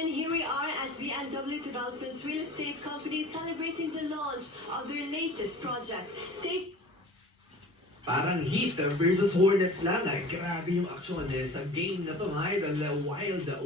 gentlemen, here we are at B&W Development's real estate company celebrating the launch of their latest project. Parang Heat versus Hornets lang. Grabe yung aksyon sa game na to, mga idol.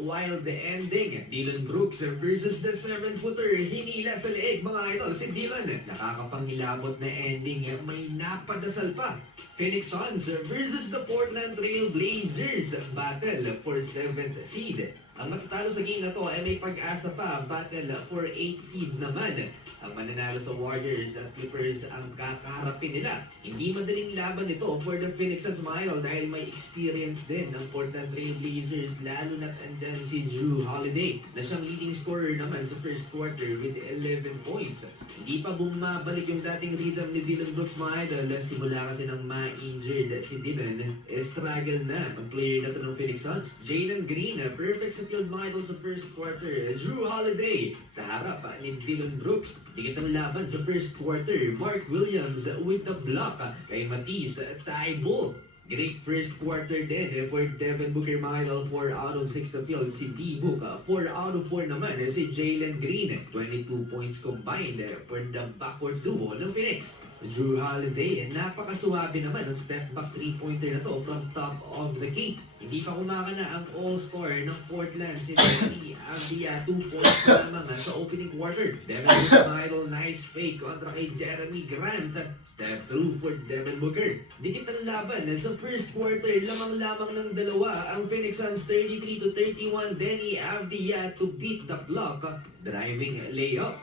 Wild ending. Dylan Brooks versus the 7-footer. Hinila sa leeg, mga idol. Si Dylan, nakakapangilabot na ending. May napadasal pa. Phoenix Suns versus the Portland Trail Blazers. Battle for 7th seed. Ang matatalo sa game na to ay may pag-asa pa. Battle for 8th seed naman. Ang mananalo sa Warriors at Clippers ang kakaharapin nila. Hindi madaling laban ito for the Phoenix Suns, mga idol, dahil may experience din ng Portland Trail Blazers, lalo na't andyan si Drew Holiday na siyang leading scorer naman sa first quarter with 11 points. Hindi pa bumabalik yung dating rhythm ni Dylan Brooks, mga idol. Simula kasi nang ma-injured si Dylan, struggle na ang player na to ng Phoenix Suns. Jalen Green, perfect sa field, mga idol, sa first quarter. Drew Holiday sa harap ni Dylan Brooks. Dikit ang laban sa first quarter. Mark Williams with the block kay Matisse Thybulle. Great first quarter din for Devin Booker, mga idol. 4 out of 6 sa field si D-Book. 4 out of 4 naman si Jalen Green. 22 points combined for the backcourt duo ng Phoenix. Drew Holiday, napakasuwabe naman ang step back 3-pointer na to from top of the key. Hindi pa kumakana ang all-star ng Portland si Danny Avdia. 2 points lamang sa opening quarter. Devin Booker, mga idol, nice fake kontra kay Jeremy Grant. Step through for Devin Booker. Dikit ang laban sa first quarter, lamang-lamang ng dalawa ang Phoenix Suns 33-31. Danny Avdia to beat the clock. Driving layup.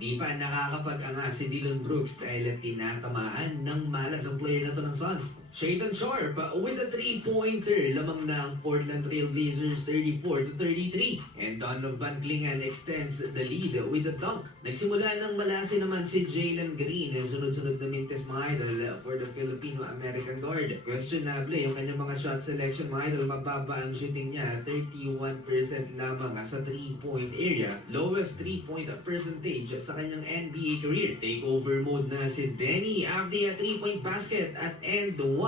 Di pa nakakapag-anga si Dylan Brooks dahil tinatamaan ng malas ang player na to ng Suns. Shayton Sharp with a 3-pointer. Lamang na ang Portland Trail Blazers 34-33. And Donovan Clingan extends the lead with a dunk. Nagsimula ng malasi naman si Jalen Green. Sunod-sunod na mintes, mga idol, for the Filipino-American guard. Questionable yung kanyang mga shot selection, mga idol. Mababa ang shooting niya. 31% lamang sa 3-point area. Lowest 3-point percentage sa kanyang NBA career. Takeover mode na si Denny Avdia, 3-point basket at end 1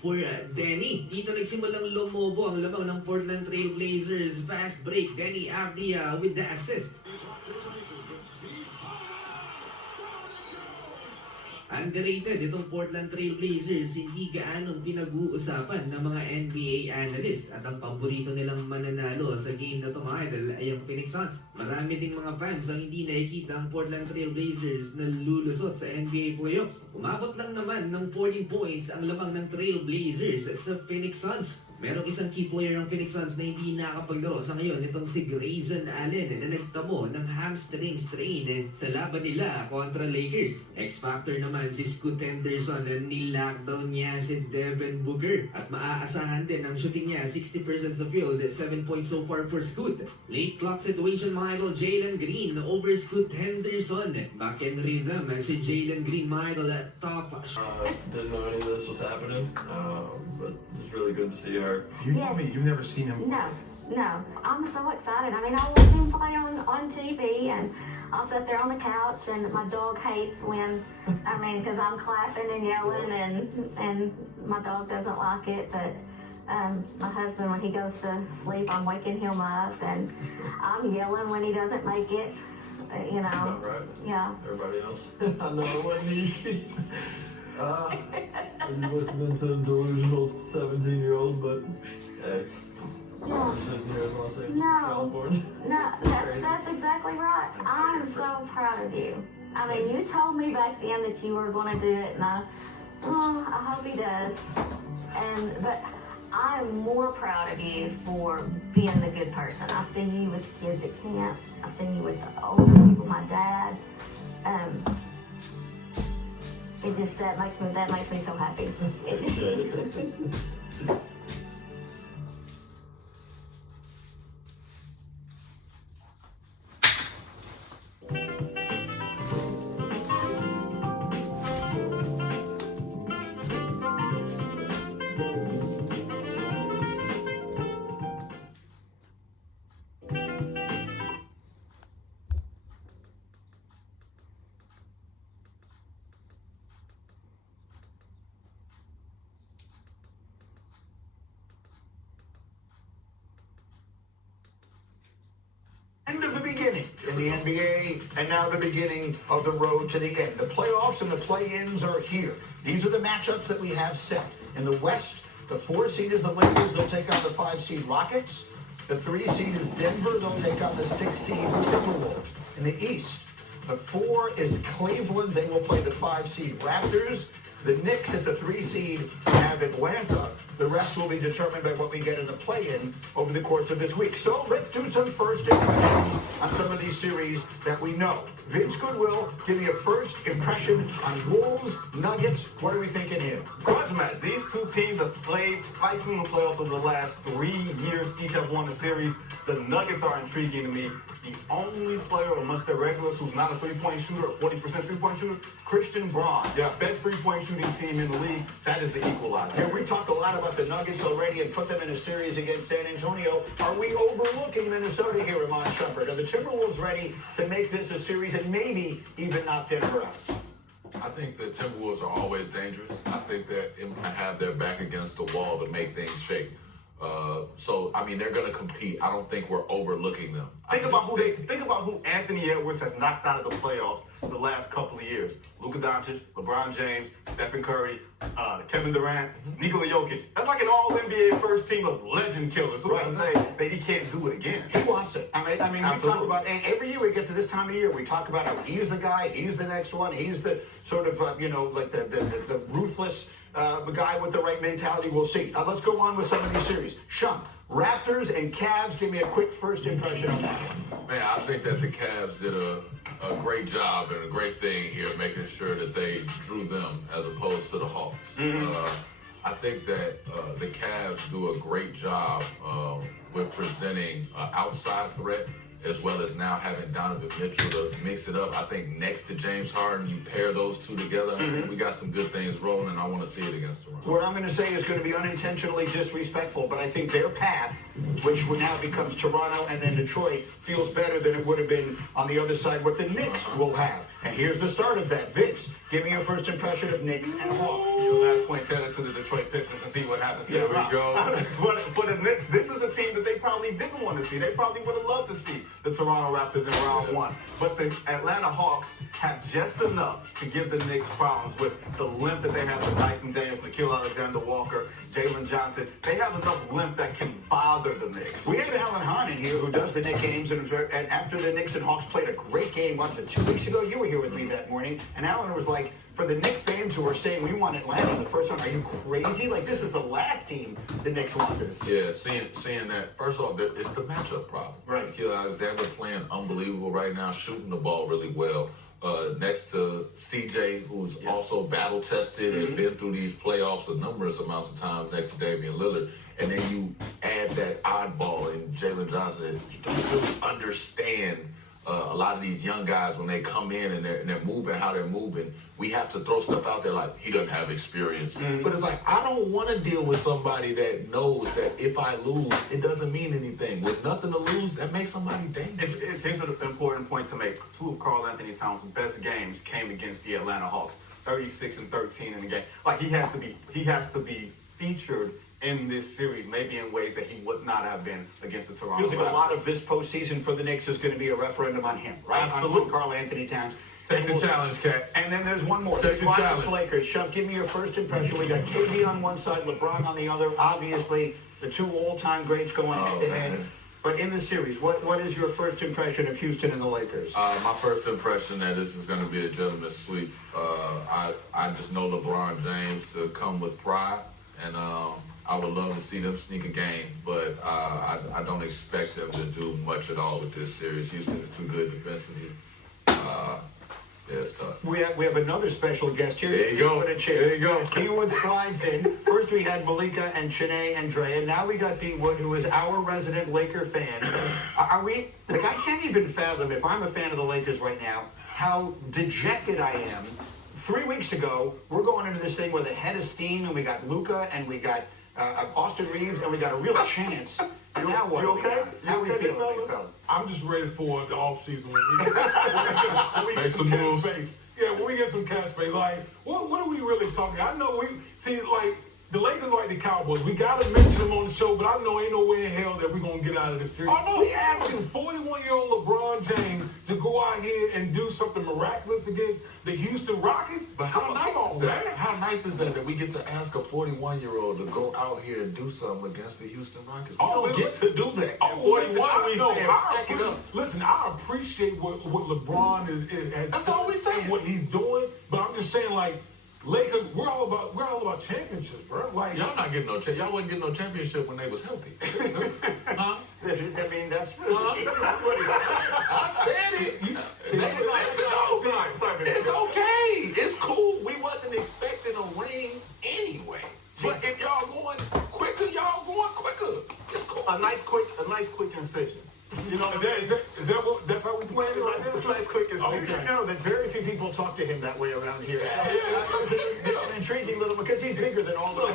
for Denny. Dito nagsimulang lumobo ang lamang ng Portland Trail Blazers. Fast break, Denny Avdia with the assist. Underrated itong Portland Trail Blazers, hindi gaanong pinag-uusapan ng mga NBA analyst at ang paborito nilang mananalo sa game na to, mga idol, ay ang Phoenix Suns. Marami ding mga fans ang hindi nakikita ang Portland Trail Blazers na lulusot sa NBA playoffs. Umabot lang naman ng 14 points ang lamang ng Trail Blazers sa Phoenix Suns. Merong isang key player ng Phoenix Suns na hindi nakapaglaro sa ngayon, itong si Grayson Allen na nagtamo ng hamstring strain sa laban nila kontra Lakers. X-Factor naman si Scoot Henderson na nilockdown niya si Devin Booker at maaasahan din ang shooting niya 60% sa field, 7 points so far for Scoot. Late clock situation, mga idol, Jalen Green over Scoot Henderson. Back in rhythm si Jalen Green, mga idol, at top. Didn't know any of this was happening, but it was really good to see her. You told me you've never seen him. No. I'm so excited. I mean, I watch him play on TV, and I'll sit there on the couch, and my dog hates when, because I'm clapping and yelling, and my dog doesn't like it, but my husband, when he goes to sleep, I'm waking him up, and I'm yelling when he doesn't make it, you know. About right. Yeah. Everybody else. I know it wasn't easy. You listening to a delusional 17-year-old, but hey, Yeah. we're sitting here in Los Angeles, No. California. No, that's exactly right. I'm so proud of you. I mean, you told me back then that you were going to do it, and I hope he does. But I'm more proud of you for being the good person. I see you with kids at camp. I see you with the older people, my dad. It just that makes me so happy. It just, beginning in the NBA, and now the beginning of the road to the end. The playoffs and the play-ins are here. These are the matchups that we have set. In the West, the 4 seed is the Lakers. They'll take on the 5 seed Rockets. The 3 seed is Denver. They'll take on the 6 seed Timberwolves. In the East, the 4 is Cleveland. They will play the 5 seed Raptors. The Knicks at the 3 seed have Atlanta. The rest will be determined by what we get in the play-in over the course of this week. So let's do some first impressions on some of these series that we know. Vince Goodwill, give me a first impression on Wolves, Nuggets. What are we thinking here? Grudge match. These two teams have played twice in the playoffs over the last 3 years. Each have won a series. The Nuggets are intriguing to me. The only player amongst their regulars who's not a three-point shooter, a 40% three-point shooter, Christian Braun. Yeah. Best three-point shooting team in the league. That is the equalizer. Yeah, we talked a lot about the Nuggets already and put them in a series against San Antonio. Are we overlooking Minnesota here, Iman Shumpert? Are the Timberwolves ready to make this a series and maybe even knock Denver out? I think the Timberwolves are always dangerous. I think that it might have their back against the wall to make things shake. So I mean, they're going to compete. I don't think we're overlooking them. Think about who Anthony Edwards has knocked out of the playoffs the last couple of years. Luka Doncic, LeBron James, Stephen Curry, Kevin Durant, Nikola Jokic. That's like an all-NBA first team of legend killers. So I say that he can't do it again. He wants it. I mean, we talk about, and every year we get to this time of year, we talk about how he's the guy, he's the next one, he's the sort of, like the ruthless guy with the right mentality. We'll see. Let's go on with some of these series. Shump, Raptors and Cavs, give me a quick first impression on that. Man, I think that the Cavs did a great job and a great thing here, making sure that they drew them as opposed to the Hawks. I think that the Cavs do a great job with presenting an outside threat, as well as now having Donovan Mitchell to mix it up. I think next to James Harden, you pair those two together. I think we got some good things rolling, and I want to see it against Toronto. What I'm going to say is going to be unintentionally disrespectful, but I think their path, which now becomes Toronto and then Detroit, feels better than it would have been on the other side, what the Knicks will have. And here's the start of that. Vince, give me your first impression of Knicks and Hawks. Last point, tell it to the Detroit Pistons and see what happens. There we go. For the Knicks, this is a team that they probably didn't want to see. They probably would have loved to see the Toronto Raptors in round 1. But the Atlanta Hawks have just enough to give the Knicks problems with the length that they have with Tyson Daniels, Nickeil Alexander-Walker, Jalen Johnson. They have enough length that can bother the Knicks. We have Alan Hahn in here who does the Knicks games, and after the Knicks and Hawks played a great game, what was it, 2 weeks ago? You were here with me that morning, and Alan was like, for the Knicks fans who are saying we want Atlanta in the first round, are you crazy? Like, this is the last team the Knicks wanted to see. Yeah, seeing that, first off, it's the matchup problem. Right. Nickeil Alexander playing unbelievable right now, shooting the ball really well. Next to CJ, who's also battle-tested and been through these playoffs a numerous amounts of times next to Damian Lillard. And then you add that oddball in Jalen Johnson. You don't really understand a lot of these young guys when they come in and they're moving how they're moving. We have to throw stuff out there like, he doesn't have experience. But it's like, I don't want to deal with somebody that knows that if I lose, it doesn't mean anything. With nothing to lose, that makes somebody dangerous. Here's an important point to make. 2 of Karl Anthony Towns' best games came against the Atlanta Hawks. 36 and 13 in the game. Like, he has to be featured in this series, maybe in ways that he would not have been against the Toronto Raptors. Feels like a lot of this postseason for the Knicks is going to be a referendum on him, right? Absolutely. On Karl Anthony Towns. Take the challenge, Cat. And then there's one more. Take the challenge. Lakers. Shump, give me your first impression. We got KD on one side, LeBron on the other. Obviously, the 2 all-time greats going head-to-head. But in the series, what is your first impression of Houston and the Lakers? My first impression that this is going to be a gentleman's sweep. I just know LeBron James to come with pride, and I would love to see them sneak a game, but I don't expect them to do much at all with this series. Houston is too good defensively. Yeah, it's tough. We have another special guest here. There you go. There you go. D-Wood slides in. First we had Malika and Shanae and Drea. Now we got D-Wood, who is our resident Laker fan. Are we, like, I can't even fathom, if I'm a fan of the Lakers right now, how dejected I am. 3 weeks ago, we're going into this thing with a head of steam, and we got Luka, and we got Austin Reeves, and we got a real chance. And now what? You okay? How we feeling, big fella? I'm just ready for the off season when we Make get some moves. Space. Yeah, when we get some cap space. Like, what are we really talking? I know we see, like, the Lakers like the Cowboys. We gotta mention them on the show, but I know ain't no way in hell that we're gonna get out of this series. Oh, no. We asking 41-year-old LeBron James to go out here and do something miraculous against the Houston Rockets. But how Come nice on, is that? man. How nice is that we get to ask a 41-year-old to go out here and do something against the Houston Rockets? We don't get to do that. At 41, listen, we say, back it up. listen, I appreciate what LeBron is That's all we saying. and what he's doing, but I'm just saying, like, Lakers, we're all about championships, bro. Like, Y'all not getting no y'all wasn't getting no championship when they was healthy. Huh? I mean, that's I said it. Sorry, It's okay. It's cool. We wasn't expecting a ring anyway. But if y'all going quicker, y'all going quicker. It's cool. A nice quick incision. You know, is that what? That's how we playing it right it's now. a nice quick incision. You should know that very few people talk to him that way around here. It's an intriguing little, because he's bigger than all those.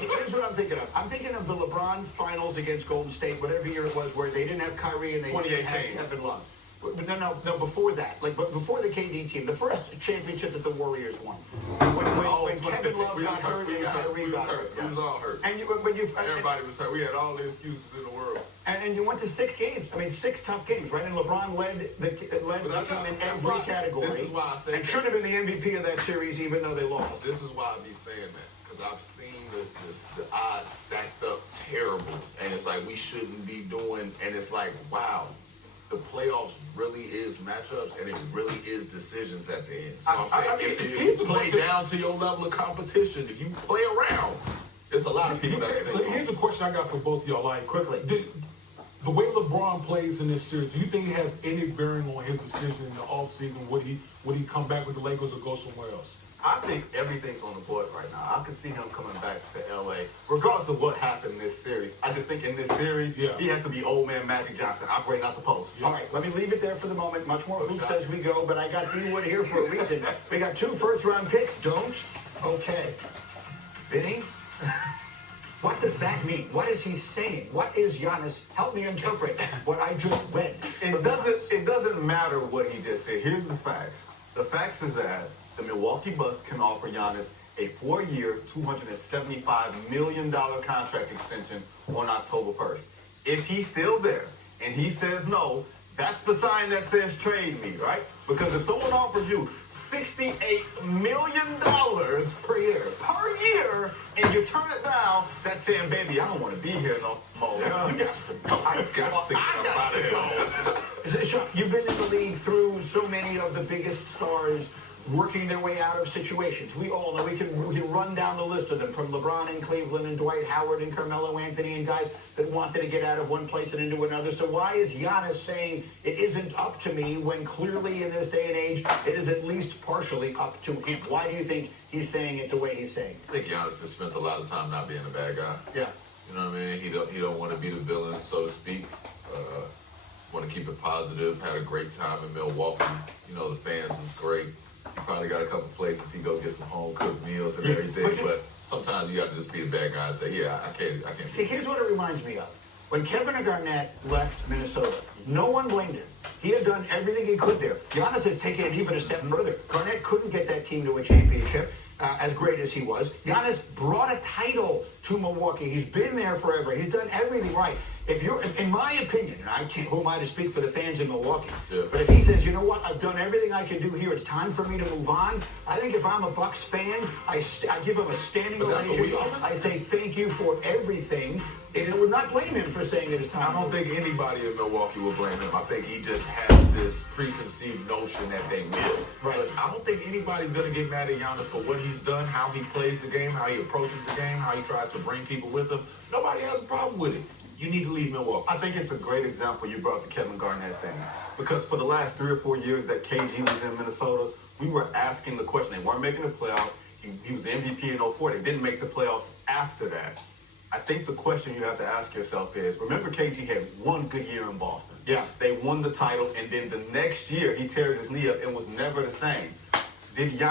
Here's what I'm thinking of. I'm thinking of the LeBron finals against Golden State, whatever year it was, where they didn't have Kyrie and they didn't have 2018. Kevin Love. But no, before that, but before the KD team, the first championship that the Warriors won, when Kevin Love got hurt and Kyrie got hurt. We was all hurt. And Everybody was hurt. We had all the excuses in the world. And you went to 6 games. I mean, 6 tough games, right? And LeBron led the team in every category. This is why I say and should have been the MVP of that series, even though they lost. This is why I be saying that, because I've seen the odds stacked up terrible, and it's like we shouldn't be doing, and it's like, wow, the playoffs really is matchups, and it really is decisions at the end. So I'm saying, if you play down to your level of competition, if you play around, there's a lot of people that say. Here's a question I got for both of y'all. Like, Quickly. The way LeBron plays in this series, do you think it has any bearing on his decision in the offseason? Would he come back with the Lakers or go somewhere else? I think everything's on the board right now. I can see him coming back to LA, regardless of what happened in this series. I just think in this series, he has to be old man Magic Johnson. I'm bringing out the post. All right, let me leave it there for the moment. Much more hoops as we go, but I got D-Wood here for a reason. We got 2 first-round picks. Don't? Okay. Vinny? What does that mean? What is he saying? What is Giannis? Help me interpret what I just read. It doesn't matter what he just said. Here's the facts. The facts is that the Milwaukee Bucks can offer Giannis a 4-year, $275 million contract extension on October 1st. If he's still there and he says no, that's the sign that says trade me, right? Because if someone offers you $68 million per year, and you turn it down, that's saying, baby, I don't want to be here no more. You got to go. I got to get out of here. Sean, you've been in the league through so many of the biggest stars working their way out of situations. We all know we can run down the list of them, from LeBron in Cleveland and Dwight Howard and Carmelo Anthony and guys that wanted to get out of one place and into another. So why is Giannis saying it isn't up to me when clearly in this day and age it is at least partially up to him? Why do you think he's saying it the way he's saying it? I think Giannis has spent a lot of time not being a bad guy. Yeah. You know what I mean? He don't want to be the villain, so to speak. Want to keep it positive. Had a great time in Milwaukee. You know, the fans is great. He probably got a couple places he go get some home cooked meals and everything. But sometimes you got to just be the bad guy and say, yeah, I can't. See, here's what it reminds me of. When Kevin Garnett left Minnesota, no one blamed him. He had done everything he could there. Giannis has taken it even a step further. Garnett couldn't get that team to a championship, as great as he was. Giannis brought a title to Milwaukee. He's been there forever. He's done everything right. If you're, in my opinion, and I can't, who am I to speak for the fans in Milwaukee? Yeah. But if he says, you know what, I've done everything I can do here, it's time for me to move on. I think if I'm a Bucks fan, I give him a standing ovation. I say thank you for everything, and I would not blame him for saying it is time. I don't think anybody in Milwaukee will blame him. I think he just has this preconceived notion that they will. Right. But I don't think anybody's going to get mad at Giannis for what he's done, how he plays the game, how he approaches the game, how he tries to bring people with him. Nobody has a problem with it. You need to leave Milwaukee. I think it's a great example you brought the Kevin Garnett thing. Because for the last 3 or 4 years that KG was in Minnesota, we were asking the question. They weren't making the playoffs. He was the MVP in 04. They didn't make the playoffs after that. I think the question you have to ask yourself is, remember KG had one good year in Boston. Yeah. They won the title, and then the next year he tears his knee up and was never the same. Did Giannis